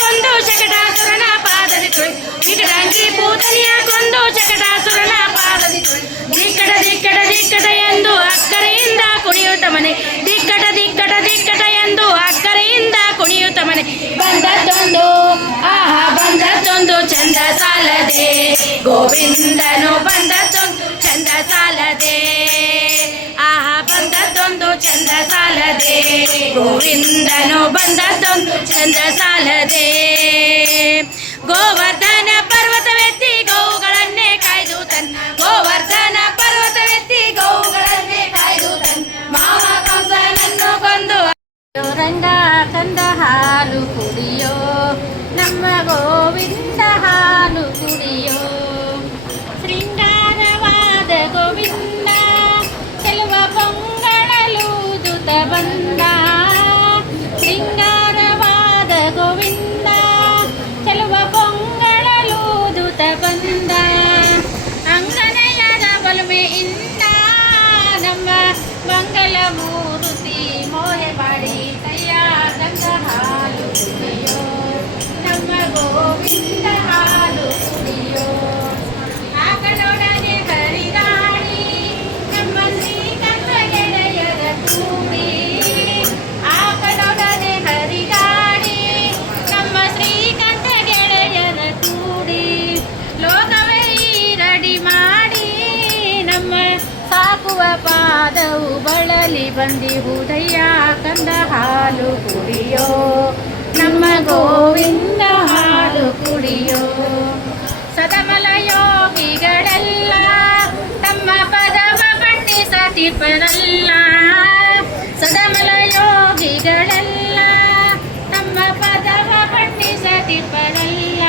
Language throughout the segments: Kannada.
ಕೊಂದು ಶಕಟಾಸುರನ ಪಾದದಿ ತುಳಿ ವಿಕಟಾಂಗಿ ಪೂತನಿಯ ಕೊಂದು ಶಕಟಾಸುರನ ಪಾದದಿ ತುಳಿ ದಿಕ್ಕಟ ದಿಕ್ಕಟ ದಿಕ್ಕಟ ಎಂದು ಅಕ್ಕರೆಯಿಂದ ಕುಣಿಯುತ್ತ ಮನೆ ದಿಕ್ಕಟ ದಿಕ್ಕಟ ದಿಕ್ಕಟ ಎಂದು ಅಕ್ಕರೆಯಿಂದ ಕುಣಿಯುತ್ತ ಮನೆ ಬಂದದ್ದೊಂದು ಆಹಾ ಬಂದದ್ದೊಂದು ಚಂದ ಸಾಲದೆ ಗೋವಿಂದನು ಬಂದದ್ದೊಂದು ಚಂದ ಸಾಲದೆ ಆಹಾ ಬಂದದ್ದೊಂದು ಚಂದ ಸಾಲದೆ ಗೋವಿಂದನು ಬಂದದ್ದೊಂದು ಚಂದ ಸಾಲದೆ ಗೋವರ್ಧನ ಪರ್ವತವೆತ್ತಿ ಗೋವುಗಳನ್ನೇ ಕಾಯ್ದು ತನ್ನ ಗೋವರ್ಧನ ಪರ್ವತವೆತ್ತಿ ಗೋವುಗಳನ್ನೇ ಕಾಯ್ದು ತನ್ನ ಮಾವ ಕಂಸನನ್ನು ಕೊಂದು ರಂಗ ಕಂದ ಹಾಲು ಕುಡಿಯೋ ನಮ್ಮ ಗೋವಿಂದ ಹಾಲು ಕುಡಿಯೋ ಶೃಂಗಾರವಾದ ಗೋವಿಂದ ಚೆಲುವ ಪೊಂಗಳಲೂದುತ ಬಂದ ಶೃಂಗಾರವಾದ ಗೋವಿಂದ ಚೆಲುವ ಪೊಂಗಳಲೂದುತ ಬಂದ ಅಂಗನಯದ ಬಲುಮೆಯಿಂದ ನಮ್ಮ ಮಂಗಲ ಮೂರುತಿ ಮೋಹೆ ಮಾಡಿ ಕೈಯ ಗಂಗ ಹಾಲು ಕುಡಿಯೋ ನಮ್ಮ ಗೋವಿಂದ ಹಾಲು ಕುಡಿಯೋ ಆಕಳೊಡನೆ ಹರಿದಾಡಿ ನಮ್ಮ ಶ್ರೀಕಂಠ ಗೆಳೆಯರ ಕೂಡಿ ಆಕಳೊಡನೆ ಹರಿದಾಡಿ ನಮ್ಮ ಶ್ರೀಕಂಠ ಗೆಳೆಯರ ಕೂಡಿ ಲೋಕವೇ ರಡಿ ಮಾಡಿ ನಮ್ಮ ಸಾಕುವ ಪಾದವು ಬಳಲಿ ಬಂದಿಹುದಯ್ಯ ಕಂದ ಹಾಲು ಕುಡಿಯೋ ನಮ್ಮ ಗೋವಿಂದ ಹಾಲು ಕುಡಿಯೋ ಸದಮಲ ಯೋಗಿಗಳೆಲ್ಲ ತಮ್ಮ ಪದವ ಪಂಡಿಸತಿಪರಲ್ಲ ಸದಮಲ ಯೋಗಿಗಳೆಲ್ಲ ತಮ್ಮ ಪದವ ಪಂಡಿಸತಿಪರಲ್ಲ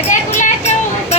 ಎದೆ ಕುಲ ಚೌಪ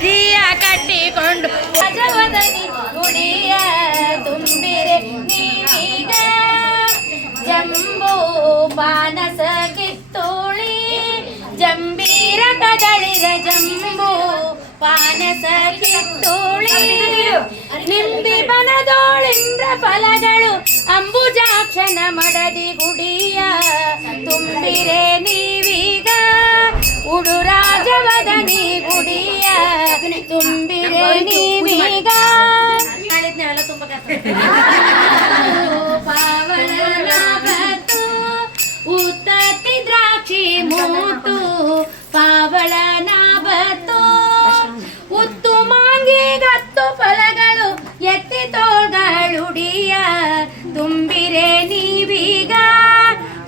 ದಿಯ ಕಟ್ಟಿಕೊಂಡು ಗಜವದನಿ ಗುಡಿಯ ತುಂಬಿರೆ ನೀವೀಗ ಜಂಬೂ ಪಾನಸ ಕಿತ್ತೂಳಿ ಜಂಬೀರ ಕದಳಿರ ಜಂಬೂ ಪಾನಸ ಕಿತ್ತೂಳಿ ನಿಂಬಿ ಬನದೋಳಿಂದ್ರ ಫಲಗಳು ಅಂಬುಜಾಕ್ಷನ ಮಡದಿ ಗುಡಿಯ ತುಂಬಿರೆ ನೀವೀಗ ಉಡುರಾಜವದನಿ ಗುಡಿಯ ತುಂಬಿರೆ ನೀವೀಗ ಪಾವನ ಬತ್ತು ಉತ್ತತ್ತಿ ದ್ರಾಕ್ಷಿ ಮೂತು ಪಾವಳನ ಬತ್ತು ಉತ್ತು ಮಾಂಗಿ ಗತ್ತು ಫಲಗಳು ಎತ್ತಿ ತೋಳ್ಗಳುಡಿಯ ತುಂಬಿರೆ ನೀವೀಗ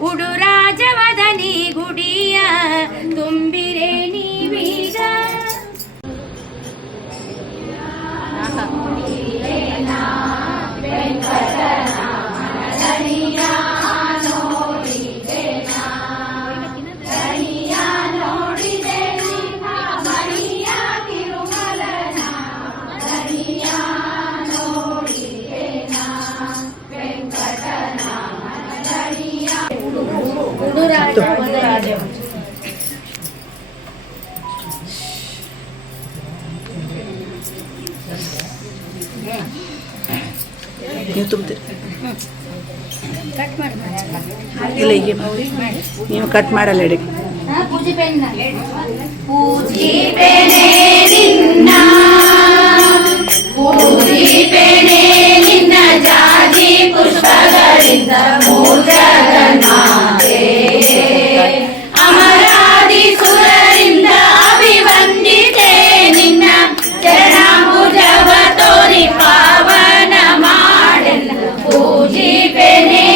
ಉಡುರಾಜವದನಿ ಗುಡಿಯ ತುಂಬಿರೆ ನೀವೀಗ ನೀವು ತುಂಬ್ತೀರಿ ಇಲ್ಲ ಹೀಗೆ ನೀವು ಕಟ್ ಮಾಡಲ್ಲ ಹೇಳಿ ಪೂಜೆ ಪೆನ್ನ ನಿನ್ನ ಜಾತಿ ಪುಷ್ಪಗಳಿಂದ ಮೂರ್ಜಗನ್ನಾಥೆ ಅಮರಾದಿ ಸುರರಿಂದ ಅಭಿವಂದಿತೆ ನಿನ್ನ ಚರಣಾಂಬುಜವ ತೋರಿ ಪಾವನ ಮಾಡೆಲ್ಲ ಪೂಜಿಪೆನೆ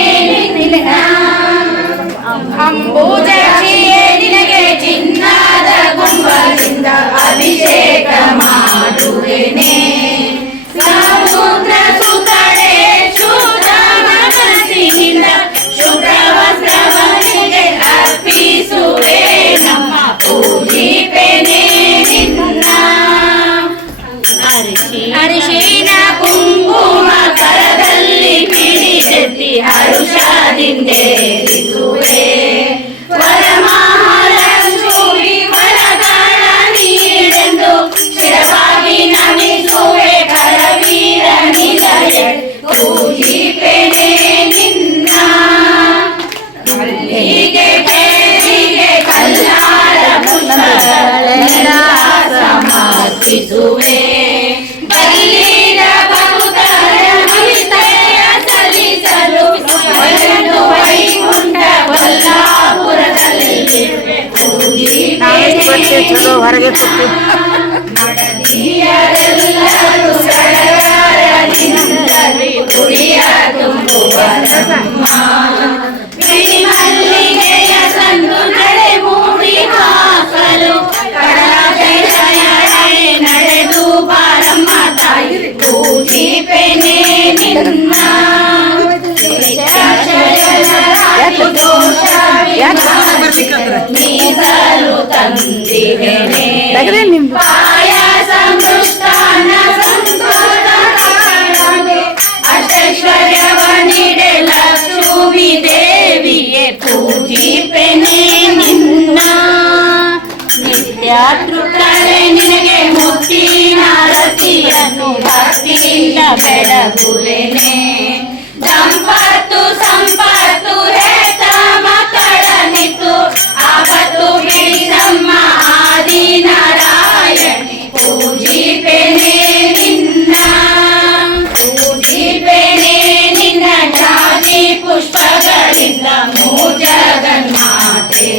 ನಿಮ್ದು ಪಾಯಸ ಮೃಷ್ಟಾನ್ನ ಸಂತೋಷ ಕಾರಣವೇ ಅಷ್ಟೈಶ್ವರ್ಯವ ನೀಡೆ ಲಕ್ಷ್ಮೀ ದೇವಿಯೇ ಪೂಜಿಪೆನೆ ನಿನ್ನ ನಿತ್ಯ ತೃಪ್ತಳೆ ನಿನಗೆ ಮುತ್ತಿನ ರತಿಯನ್ನು ಭಕ್ತಿಯಿಂದ ಬೆಳಗುವೆನೆ ಸಂಪತ್ತು ಸಂಪತ್ತು ಹೇತ ಮಕ್ಕಳನಿತ್ತು ಆಪತ್ತು ಬಿಡಿಸಮ್ಮ ಆದಿನಾರಾಯಣಿ ಪೂಜಿಪೆನೆ ನಿನ್ನ ಪೂಜಿಪೆನೆ ನಿನ್ನ ಜಾತಿ ಪುಷ್ಪಗಳಿಂದ ಜಗನ್ಮಾತೆ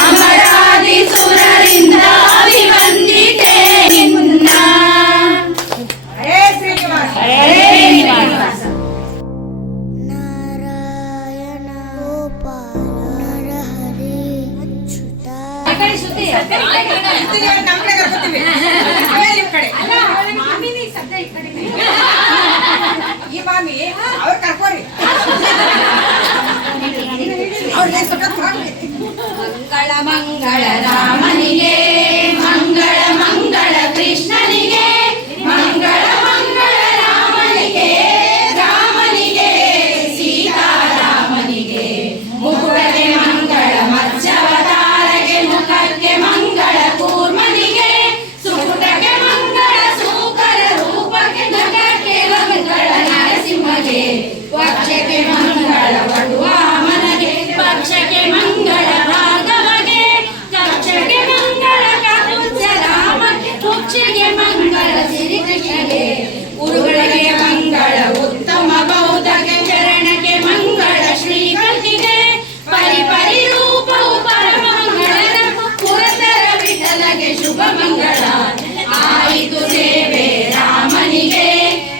ಅಮರಾದಿ ಸುರರಿಂದ ಅಭಿವಂದಿತೆ ನಿನ್ನ ಹರೇ ಶ್ರೀನಿವಾಸ ನಾರಾಯಣ ಗೋಪಾಲ ನರಹರಿ ಅಚ್ಯುತ ಈ ಮಾಮಿ ಅವ್ರು ಕರ್ಕೋರಿ ಮಂಗಳ ಮಂಗಳ ರಾಮನಿಗೆ ಮಂಗಳ ಮಂಗಳ ಕೃಷ್ಣನಿಗೆ ಮಂಗಳ ಮಂಗಳ ರಾಮನಿಗೆ ರಾಮನಿಗೆ ಸೀತಾರಾಮನಿಗೆ ಮುಕುಳಗೆ ಮಂಗಳ ಮತ್ಸ್ಯವತಾರಗೆ ಮುಖಕ್ಕೆ ಮಂಗಳ ಕೂರ್ಮನಿಗೆ ಸುಕುಟಕ್ಕೆ ಮಂಗಳ ಸೂಕರ ರೂಪಕ್ಕೆ ನಗಕ್ಕೆ ಮಂಗಳ ನರಸಿಂಹಗೆ ವಕ್ಷಕ್ಕೆ ಮಂಗಳ ವಟುವಾಮನಗೆ ಪಕ್ಷಕ್ಕೆ ಮಂಗಳ ರಾಘವಗೆ ಕಕ್ಷಕ್ಕೆ ಮಂಗಳ ಕಪುಂಸ ರಾಮಗೆ ಕುಕ್ಷಿಗೆ ಮಂಗಳ ಶ್ರೀಕೃಷ್ಣಗೆ ಉರುಗಳಿಗೆ ಮಂಗಳ ಉತ್ತಮ ಬೌದ್ಧಗೆ ಚರಣಕ್ಕೆ ಮಂಗಳ ಶ್ರೀಕೃತಿಗೆ ಪರಿಪರಿ ರೂಪವು ಪರಮ ಮಂಗಳ ಪುರತರ ವಿಠಲಗೆ ಶುಭ ಮಂಗಳ ಆಯಿತು ಸೇವೆ ರಾಮನಿಗೆ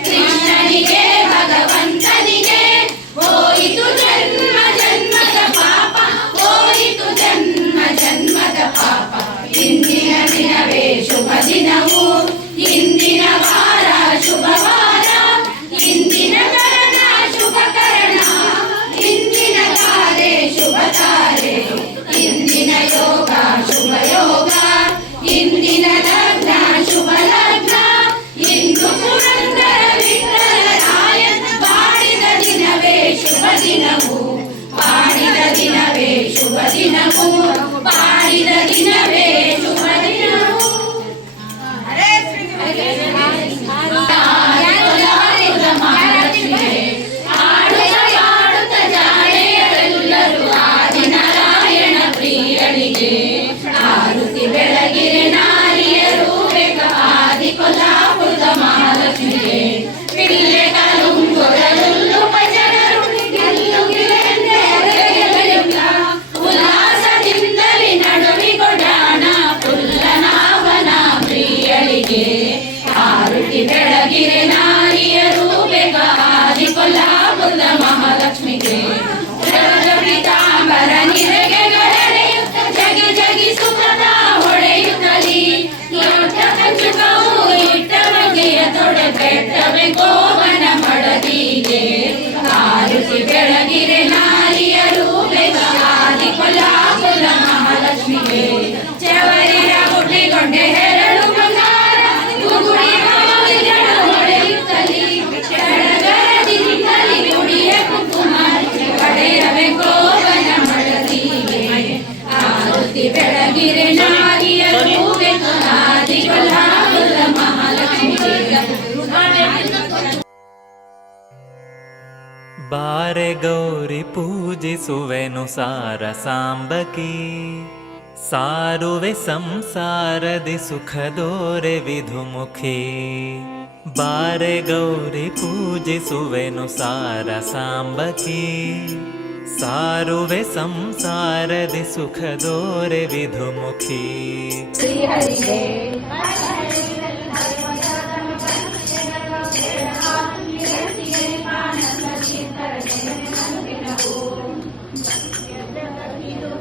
ಕೃಷ್ಣನಿಗೆ ಭಗವಂತನಿಗೆ ಹೋಯಿತು ಜನ್ಮ ಜನ್ಮದ ಪಾಪ ಹೋಯಿತು ಜನ್ಮ ಜನ್ಮದ ಪಾಪ ಇಂದಿನ ದಿನವೇ ಶುಭ ದಿನವು ಇಂದಿನ ವಾರ ಶುಭ ವಾರ ಇಂದಿನ ಕರಣ ಶುಭ ಕರಣ ಇಂದಿನ ತಾರೆ ಶುಭ ತಾರೆ ಇಂದಿನ ಯೋಗ ಶುಭ ಯೋಗ ಇಂದಿನ ಲಗ್ನ ಶುಭ ಲಗ್ನ ಇಂದು ಪುರಂದರ ವಿಠಲರಾಯನ ಬಾಡಿದ ದಿನವೇ ಶುಭ ದಿನವು ಬಾಡಿದ ದಿನವೇ ಶುಭ ದಿನವು ಬಾಡಿದ ದಿನವೇ ಶುಭ ದಿನವು ಹರೇ ಶ್ರೀನಿವಾಸ ಆಡುತ್ತ ಜಾಡೆಯರೆಲ್ಲರೂ ಆದಿನಾರಾಯಣ ಪ್ರಿಯಳಿಗೆ ಆರುತಿ ಬೆಳಗಿರೆ ನಾರಿಯರು ಬೇಕ ಆದಿ ಕೊಲ್ಲಾಪುರದ ಮಹಾಲಕ್ಷ್ಮಿಗೆ ಪಿಲ್ಲೆಗಳು ಗೊರಲು ಭಜನರು ಗೆಲ್ಲು ಗಿಲೆಂದೆಲ್ಲ ಉಲ್ಲಾಸದಿಂದಲೇ ನಡುವಿಗೊಡಾಣ ಪುಲ್ಲನಾವನ ಪ್ರಿಯಳಿಗೆ ಆರುತಿ ಬೆಳಗಿರೆ ನಾರಿಯರು ಬೇಗ ಆದಿ ಕೊಲ್ಲಾಪುರದ ಮಹಾಲಕ್ಷ್ಮಿಗೆ ಪೀತಾಂಬರ ನಿರಗೆಗಳೆಯುತ್ತ ಜಗಿ ಜಗಿ ಸುಖದ ಹೊಳೆಯುತ್ತಲಿ ಇಟ್ಟ ಕಂಚುಕವು ಇಟ್ಟ ಬಗೆಯ ತೊಡೆ ಬೆಟ್ಟವೆ ಗೋವನ ಮಡದಿಗೆ ಆರುತಿ ಬೆಳಗಿರೆ ನಾರಿಯರು ಬೇಗ ಆದಿ ಕೊಲ್ಲಾಪುರ ಮಹಾಲಕ್ಷ್ಮಿಗೆ ಚವರಿಯ ಹುಟ್ಟಿಕೊಂಡೆ ಹೆರಳು ಬಂಗಾರ ಗುಗುಡಿ ಮಾವಿಗಳ ಹೊಳೆಯುತ್ತಲಿ ಸಡಗರದಿಂದಲಿ ಗುಡಿಯ ಕುಂಕುಮ ಪಡೆಯವೆ ಗೋವನ ಮಡದಿಗೆ ಆರುತಿ ಬೆಳಗಿರೆ ನಾರಿಯರು ಬೇಗ ಆದಿ ಕೊಲ್ಲಾಪುರ ಮಹಾಲಕ್ಷ್ಮಿಗೆ ಬಾರೆ ಗೌರಿ ಪೂಜಿಸುವೆನು ಸಾರ ಸಾಂಬಕಿ ಸಾರುವೆ ಸಂಸಾರದಿ ಸುಖದೋರೆ ವಿಧುಮುಖಿ ಬಾರೆ ಗೌರಿ ಪೂಜಿಸುವೆನು ಸಾರ ಸಾಂಬಕಿ ಸಾರುವೆ ಸಂಸಾರದಿ ಸುಖದೋರೆ ವಿಧುಮುಖಿ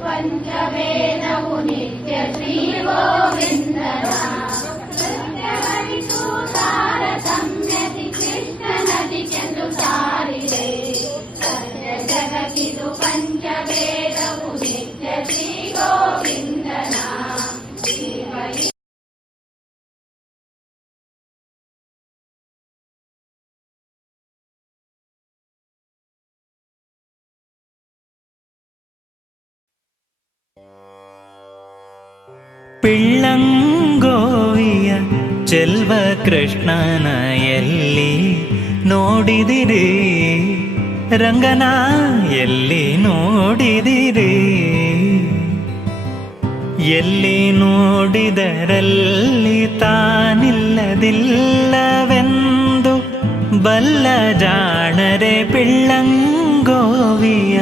ಪಂಚವೇದವು ನಿತ್ಯ ಶ್ರೀ ಗೋವಿಂದನ ತಾರತಮ್ಯದಿ ಕೃಷ್ಣ ನದಿಗೆಂದು ಸಾರಿದೆ ಜಗತ್ತಿದು ಪಂಚವೇದವು ನಿತ್ಯ ಶ್ರೀ ಗೋವಿಂದನ ಶಿವಯೋಗ ಪಿಳ್ಳಂಗೋವಿಯ ಚೆಲ್ವ ಕೃಷ್ಣನ ಎಲ್ಲಿ ನೋಡಿದಿರಿ, ರಂಗನ ಎಲ್ಲಿ ನೋಡಿದಿರಿ? ಎಲ್ಲಿ ನೋಡಿದರಲ್ಲಿ ತಾನಿಲ್ಲದಿಲ್ಲವೆಂದು ಬಲ್ಲ ಜಾಣರೆ ಪಿಳ್ಳಂಗೋವಿಯ